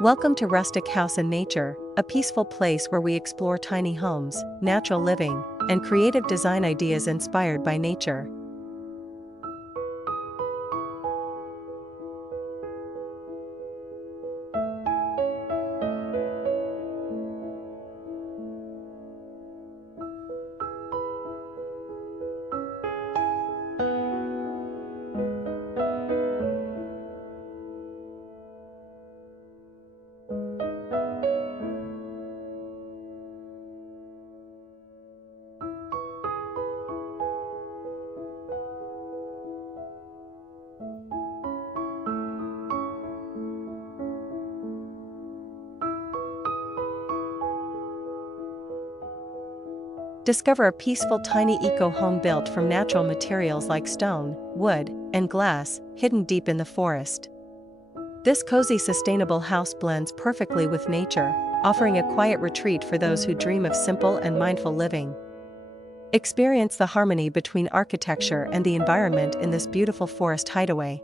Welcome to Rustic House and Nature, a peaceful place where we explore tiny homes, natural living, and creative design ideas inspired by nature. Discover a peaceful tiny eco-home built from natural materials like stone, wood, and glass, hidden deep in the forest. This cozy sustainable house blends perfectly with nature, offering a quiet retreat for those who dream of simple and mindful living. Experience the harmony between architecture and the environment in this beautiful forest hideaway.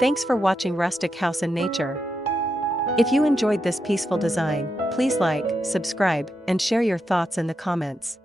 Thanks for watching Rustic House in Nature. If you enjoyed this peaceful design, please like, subscribe, and share your thoughts in the comments.